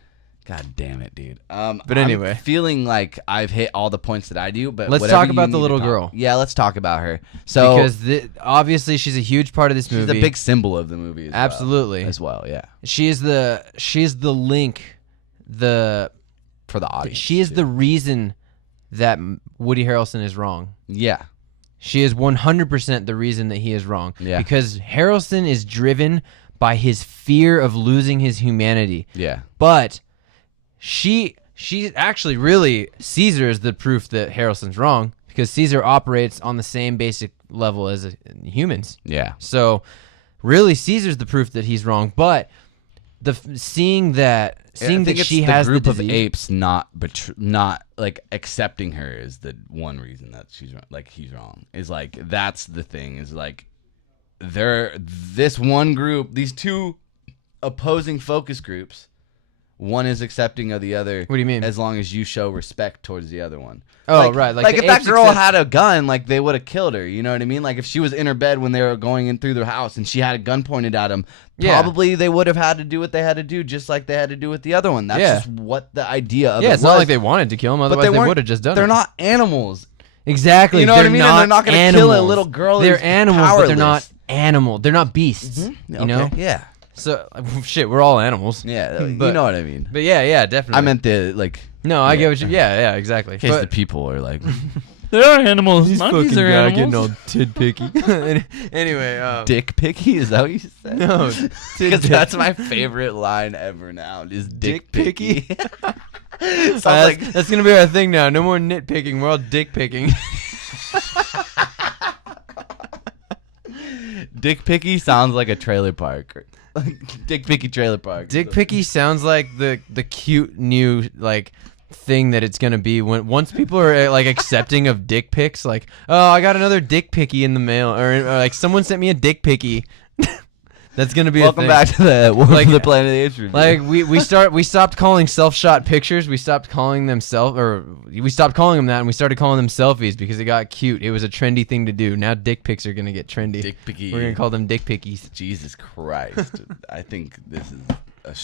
God damn it, dude. But anyway. I'm feeling like I've hit all the points that I do, but let's talk about the little girl. Yeah, let's talk about her. So because obviously she's a huge part of this movie. She's a big symbol of the movie as well, yeah. She's the link for the audience. She is the reason that Woody Harrelson is wrong. Yeah. She is 100% the reason that he is wrong. Yeah. Because Harrelson is driven by his fear of losing his humanity. Yeah. But she actually really, Caesar is the proof that Harrelson's wrong, because Caesar operates on the same basic level as humans. Yeah. So really Caesar's the proof that he's wrong, but seeing that she has the group of apes not like accepting her is the one reason that she's wrong, like he's wrong. Is like that's the thing, is like this one group, these two opposing focus groups one is accepting of the other. What do you mean? As long as you show respect towards the other one. Oh, right. Like if that girl had a gun, like they would have killed her. You know what I mean? Like if she was in her bed when they were going in through their house and she had a gun pointed at him, probably they would have had to do what they had to do, just like they had to do with the other one. That's just what the idea of it was. It's not like they wanted to kill him, otherwise they would have just done it. They're not animals. Exactly. You know what I mean? And they're not going to kill a little girl. They're animals, but they're not animal. They're not beasts. Mm-hmm. You know? Yeah. So shit, we're all animals. Yeah, you know what I mean. But yeah, definitely. I meant the like. No, I get what you. Yeah, exactly. In case the people are like, they are animals. These Monkeys fucking are guy animals. getting all tid picky. Anyway, dick picky. Is that what you said? No, because that's my favorite line ever now. Is dick picky. That's gonna be our thing now. No more nitpicking. We're all dick picking. Dick picky sounds like a trailer park. Dick picky trailer park. Dick picky sounds like the cute new like thing that it's gonna be once people are like accepting of dick pics. Like, oh, I got another dick picky in the mail, or like someone sent me a dick picky. That's gonna be welcome a thing. back to the Planet of the Apes review. Like we stopped calling self-shot pictures. We stopped calling them we stopped calling them that, and we started calling them selfies because it got cute. It was a trendy thing to do. Now dick pics are gonna get trendy. Dick picky. We're gonna call them dick pickies. Jesus Christ! I think this is a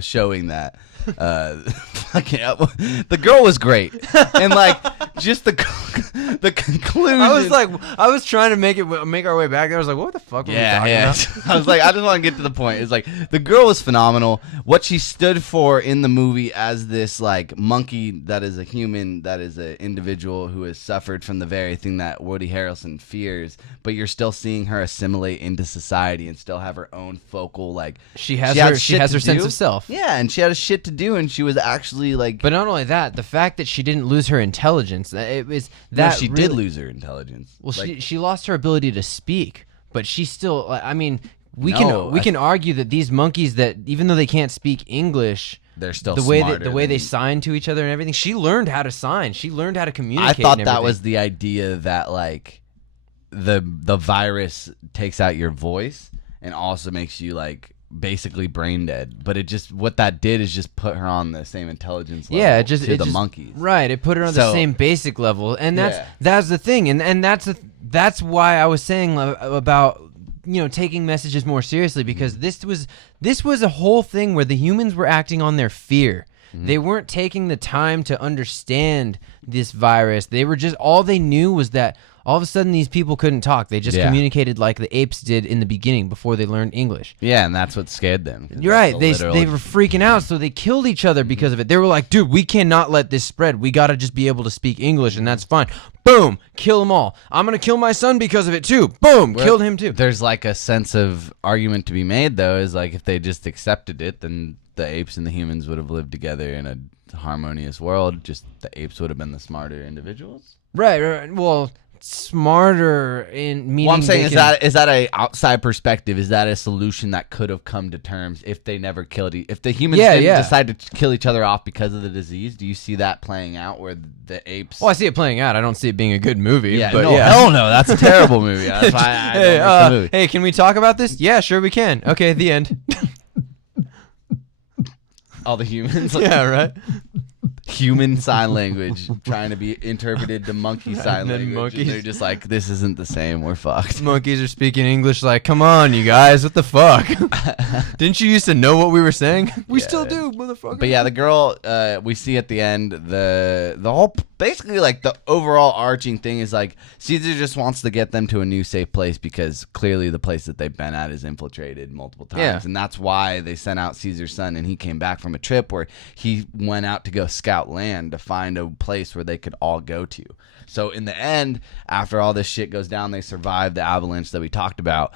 showing that the girl was great, and like just the conclusion. I was trying to make our way back there. I was like, what the fuck were we talking about? I was like, I just want to get to the point. It's like the girl was phenomenal. What she stood for in the movie as this like monkey that is a human, that is an individual who has suffered from the very thing that Woody Harrelson fears, but you're still seeing her assimilate into society and still have her own focal like she has her sense of self. Yeah, and she had a shit to do, and she was actually like. But not only that, the fact that she didn't lose her intelligence, it was that she did lose her intelligence. Well, like, she lost her ability to speak, but she still. I mean, we can argue that these monkeys, that even though they can't speak English, they're still the way they sign to each other and everything. She learned how to sign. She learned how to communicate. I thought that was the idea that like the virus takes out your voice and also makes you like basically brain dead, but it just what that did is just put her on the same intelligence level to the monkeys. Right, it put her on the same basic level, and that's the thing, and that's why I was saying about taking messages more seriously, because this was a whole thing where the humans were acting on their fear. Mm-hmm. They weren't taking the time to understand this virus. They were just, all they knew was that all of a sudden these people couldn't talk. They just communicated like the apes did in the beginning before they learned English. Yeah, and that's what scared them. You're right. They were freaking out, so they killed each other because of it. They were like, dude, we cannot let this spread. We got to just be able to speak English, and that's fine. Boom, kill them all. I'm going to kill my son because of it too. Boom, killed him too. There's like a sense of argument to be made, though, is like if they just accepted it, then the apes and the humans would have lived together in a harmonious world. Just the apes would have been the smarter individuals. Right. Well, smarter in meaning. Well, I'm saying is that a outside perspective? Is that a solution that could have come to terms if they never killed if the humans didn't decide to kill each other off because of the disease? Do you see that playing out where the apes? Well, I see it playing out. I don't see it being a good movie. Yeah, but hell no, that's a terrible movie. That's why I don't like the movie. Hey, can we talk about this? Yeah, sure we can. Okay, the end. All the humans. Yeah, right. Human sign language trying to be interpreted to monkey sign language. Monkeys. And they're just like, this isn't the same. We're fucked. Monkeys are speaking English like, come on, you guys. What the fuck? Didn't you used to know what we were saying? We still do, motherfucker. But yeah, the girl we see at the end, the whole, basically like the overall arching thing is like Caesar just wants to get them to a new safe place because clearly the place that they've been at is infiltrated multiple times. Yeah. And that's why they sent out Caesar's son, and he came back from a trip where he went out to go scout land to find a place where they could all go to. So in the end, after all this shit goes down, they survive the avalanche that we talked about.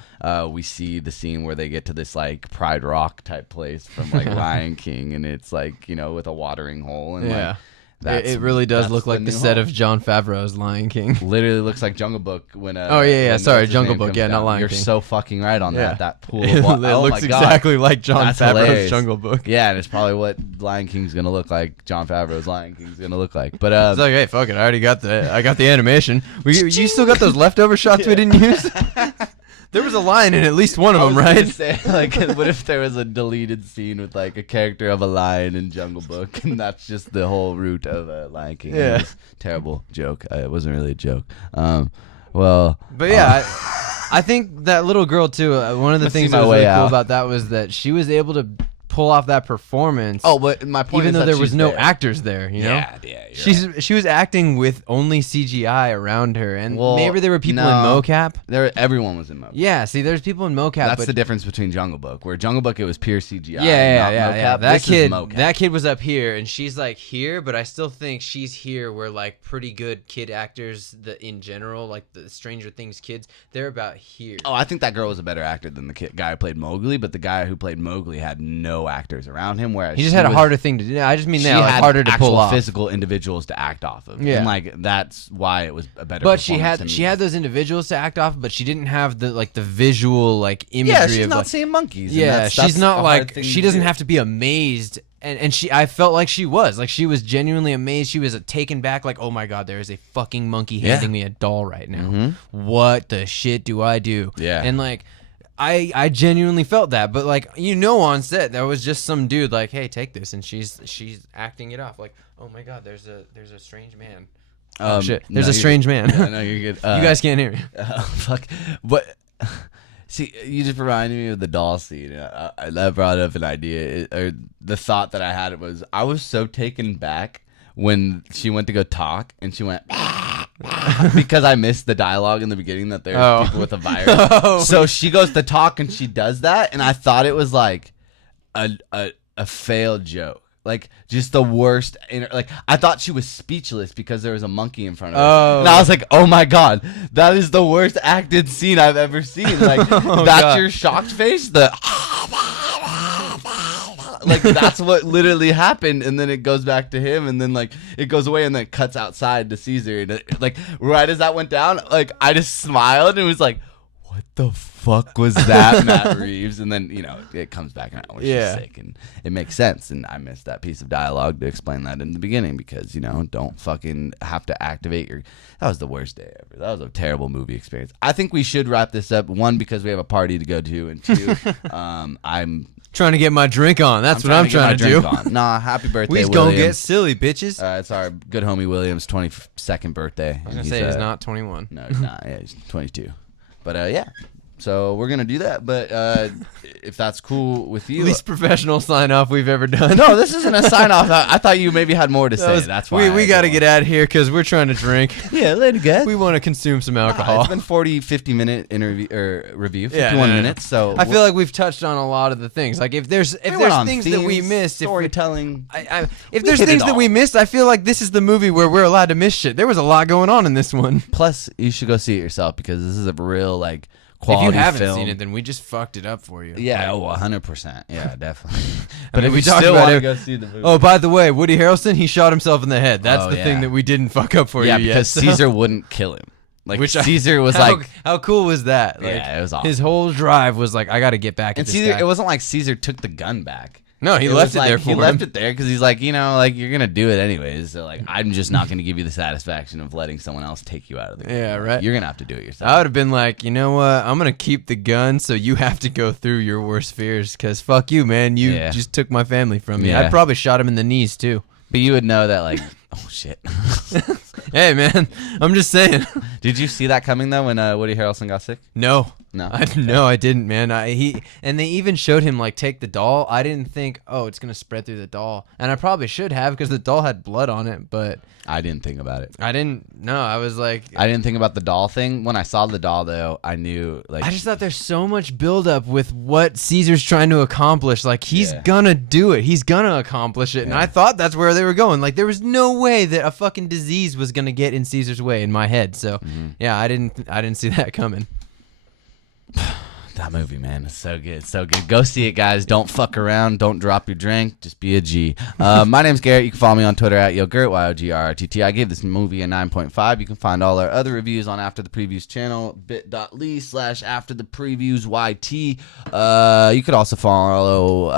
We see the scene where they get to this like Pride Rock type place from like Lion King, and it's like, with a watering hole, and like it really does look like the set of Jon Favreau's Lion King. Literally looks like Jungle Book when sorry, Jungle Book, not Lion King. You're so fucking right on that pool it of water. It looks exactly like Jon Favreau's hilarious. Jungle Book. Yeah, and it's probably what Lion King's gonna look like. Jon Favreau's Lion King's gonna look like. But it's like, hey, fuck it, I already got the animation. You still got those leftover shots we didn't use? There was a line in at least one of them, I was right? gonna say, like, what if there was a deleted scene with like a character of a lion in Jungle Book, and that's just the whole root of Lion King? Yeah. It was a terrible joke. It wasn't really a joke. Well, but yeah, I think that little girl too. One of the things that was really cool about that was that she was able to pull off that performance. Oh, but my point even is though that there was she's no there. actors there, you know. Yeah. She was acting with only CGI around her, and maybe there were people in mocap. Everyone was in mocap. Yeah, see, there's people in mocap. That's the difference between Jungle Book, where Jungle Book it was pure CGI. Yeah. Mocap. That kid was up here, and she's like here, but I still think she's here. Where like pretty good kid actors, in general, like the Stranger Things kids, they're about here. Oh, I think that girl was a better actor than the guy who played Mowgli, but the guy who played Mowgli had no actors around him. Whereas he just had a harder thing to do. I just mean she that like, had harder to pull off. physical individuals to act off of. Yeah, and like that's why it was a better. But she had those individuals to act off, but she didn't have the visual like imagery. Yeah, she's of, not like, seeing monkeys. Yeah, she's not like she doesn't have to be amazed. And I felt like she was genuinely amazed. She was taken back, like, oh my god, there is a fucking monkey handing me a doll right now. Mm-hmm. What the shit do I do? Yeah, and like. I genuinely felt that, but like on set there was just some dude like, hey, take this, and she's acting it off like, oh my god, there's a strange man. Oh shit, there's a strange man. Yeah, no, you're good. You guys can't hear me. Fuck, but see, you just reminded me of the doll scene. That brought up an idea, or the thought that I had was I was so taken back when she went to go talk and she went. Because I missed the dialogue in the beginning that there's people with a virus. So she goes to talk and she does that, and I thought it was like a failed joke. Like just the worst. Like I thought she was speechless because there was a monkey in front of her, and I was like, "Oh my god, that is the worst acted scene I've ever seen." Like that's your shocked face. Like that's what literally happened, and then it goes back to him, and then like it goes away, and then it cuts outside to Caesar, and like right as that went down, like I just smiled and was like, "What the fuck was that, Matt Reeves?" And then it comes back out when she's sick, and it makes sense. And I missed that piece of dialogue to explain that in the beginning because don't fucking have to activate your. That was the worst day ever. That was a terrible movie experience. I think we should wrap this up. One, because we have a party to go to, and two, I'm trying to get my drink on. That's what I'm trying to do. Nah, happy birthday, We's William. gonna get silly, bitches. It's our good homie William's 22nd birthday. I was gonna say he's not 21. No, he's not. Yeah, he's 22. But yeah. So we're gonna do that, but if that's cool with you, least professional sign off we've ever done. No, this isn't a sign off. I thought you maybe had more to say. That's why we got to get out of here because we're trying to drink. Yeah, later, guys. We want to consume some alcohol. It's been 50-minute interview or review, 51 minutes. So I feel like we've touched on a lot of the things. Like if there's things that we missed, storytelling. If there's things that we missed, I feel like this is the movie where we're allowed to miss shit. There was a lot going on in this one. Plus, you should go see it yourself because this is a real quality if you haven't film. seen it, then we just fucked it up for you. Yeah, 100%. Yeah, definitely. But if we we talk still about want to it, go see the movie. Oh, by the way, Woody Harrelson, he shot himself in the head. That's the thing that we didn't fuck up for you yet. Yeah, because Caesar wouldn't kill him. Like Caesar was how cool was that? Like, yeah, it was awesome. His whole drive was like, I got to get back at this guy. It wasn't like Caesar took the gun back. No, he left it there for him. He left it there because he's like, you're gonna do it anyways. So like, I'm just not gonna give you the satisfaction of letting someone else take you out of the game. Yeah, right. You're gonna have to do it yourself. I would have been like, you know what? I'm gonna keep the gun, so you have to go through your worst fears. Because fuck you, man. You just took my family from me. I'd probably shot him in the knees too. But you would know that, like, oh shit. Hey, man, I'm just saying. Did you see that coming though when Woody Harrelson got sick? No. No, I didn't, man. And they even showed him like take the doll. I didn't think, oh, it's gonna spread through the doll, and I probably should have because the doll had blood on it. But I didn't think about it. I didn't. No, I was like, I didn't think about the doll thing. When I saw the doll, though, I knew like I just thought there's so much buildup with what Caesar's trying to accomplish. Like he's gonna do it. He's gonna accomplish it. And I thought that's where they were going. Like there was no way that a fucking disease was gonna get in Caesar's way in my head. So yeah, I didn't see that coming. That movie, man, is so good. So good. Go see it, guys. Don't fuck around. Don't drop your drink. Just be a G. My name's Garrett. You can follow me on Twitter at YOGRRTT, YOGRRTT. I gave this movie a 9.5. You can find all our other reviews on After the Previews channel, bit.ly/AfterThePreviewsYT. You could also follow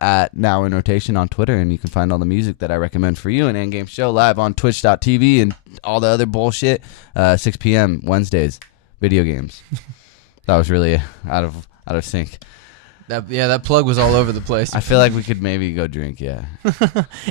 at Now in Rotation on Twitter, and you can find all the music that I recommend for you. An Endgame Show live on Twitch.tv and all the other bullshit. 6 p.m. Wednesdays. Video games. That was really out of sync. That plug was all over the place. I feel like we could maybe go drink, yeah.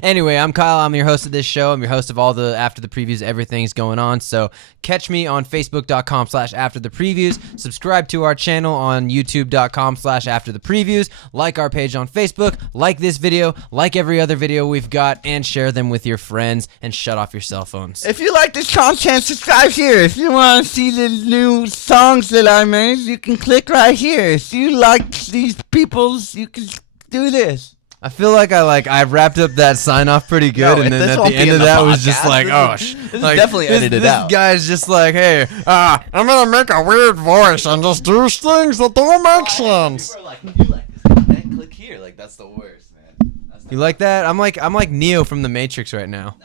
Anyway, I'm Kyle. I'm your host of this show. I'm your host of all the After the Previews, everything's going on. So catch me on Facebook.com/AfterThePreviews. Subscribe to our channel on YouTube.com/AfterThePreviews. Like our page on Facebook. Like this video. Like every other video we've got. And share them with your friends. And shut off your cell phones. If you like this content, subscribe here. If you want to see the new songs that I made, you can click right here. If you like these peoples, you can do this. I feel like I wrapped up that sign off pretty good, and then at the end of that was just like, this is definitely edited out. This guy's just like, hey, I'm gonna make a weird voice and just do things that don't make sense. People are like, if you like this content, click here. Like, that's the worst, man. You like that? I'm like Neo from the Matrix right now.